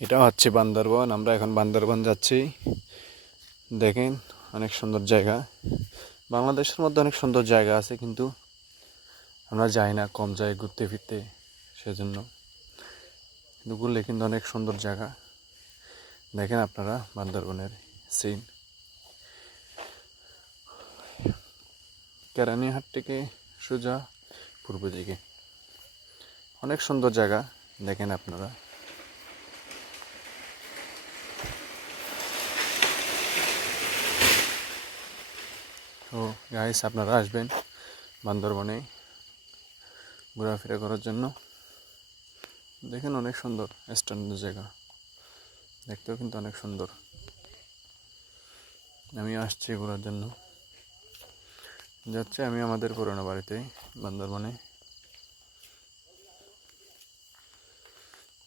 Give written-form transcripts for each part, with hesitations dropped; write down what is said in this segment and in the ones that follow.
এটা হচ্ছে বান্দরবন। আমরা এখন বান্দরবন যাচ্ছি। দেখেন, অনেক সুন্দর জায়গা। বাংলাদেশের মধ্যে অনেক সুন্দর জায়গা আছে, কিন্তু আমরা যাই না, কম যাই ঘুরতে ফিরতে, সেজন্য। কিন্তু ঘুরলে কিন্তু অনেক সুন্দর জায়গা। দেখেন আপনারা বান্দরবনের সিন। কেরানীহাট থেকে সোজা পূর্ব দিকে অনেক সুন্দর জায়গা। দেখেন আপনারা। তো গাইস, আপনারা আসবেন বান্দরবনে ঘোরাফেরা করার জন্য। দেখেন অনেক সুন্দর স্ট্যান্ডার্ড জায়গা, দেখতেও কিন্তু অনেক সুন্দর। আমি আসছি ঘোরার জন্য, যাচ্ছি আমি আমাদের পুরোনো বাড়িতে বান্দরবনে।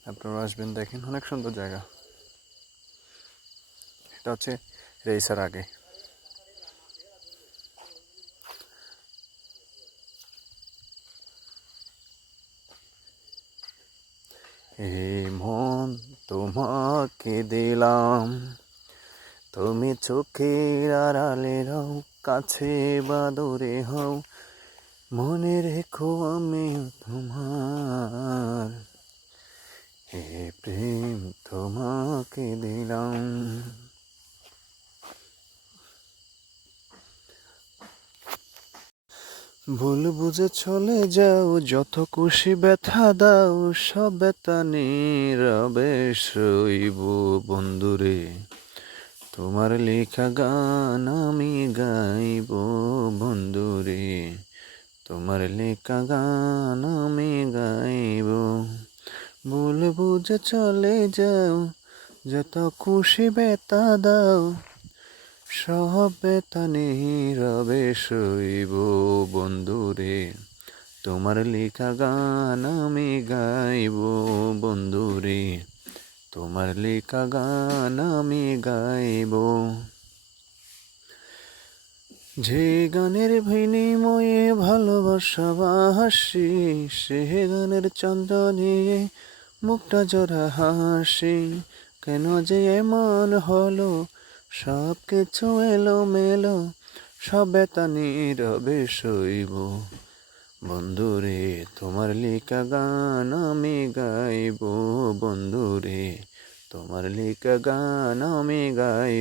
আপনারা আসবেন, দেখেন অনেক সুন্দর জায়গা। এটা হচ্ছে রেইসার আগে। এই মন তোমাকে দিলাম, তুমি চোখের আড়ালে রও, কাছে বা দূরে হও, মনে রেখো আমিও তোমার। হে প্রেম তোমাকে দিলাম। ভুল বুঝে চলে যাও, যত খুশি ব্যথা দাও, সব ব্যথা নীরবে সইব বন্ধুরে। তোমার লেখা গান আমি গাইব বন্ধুরে, তোমার লেখা গান আমি গাইব। ভুল বুঝে চলে যাও, যত খুশি ব্যথা দাও, সব ব্যথা নীরবে সইব বন্ধুরে, তোমার লেখা গান আমি গাইব বন্ধুরে, তোমার লেখা গান আমি গাইব। যে গানের বিনিময়ে ভালোবাসা বাসি, সে গানের চন্দ্র নিয়ে মুখটা জোড়া হাসি। কেন যে এমন হলো, সব কিছু এলো মেলো, সব ব্যথা নীরবে সইব বন্ধুরে, তোমার লেখা গান আমি গাইব বন্ধুরে, তোমার লেখা গান আমি গাইব।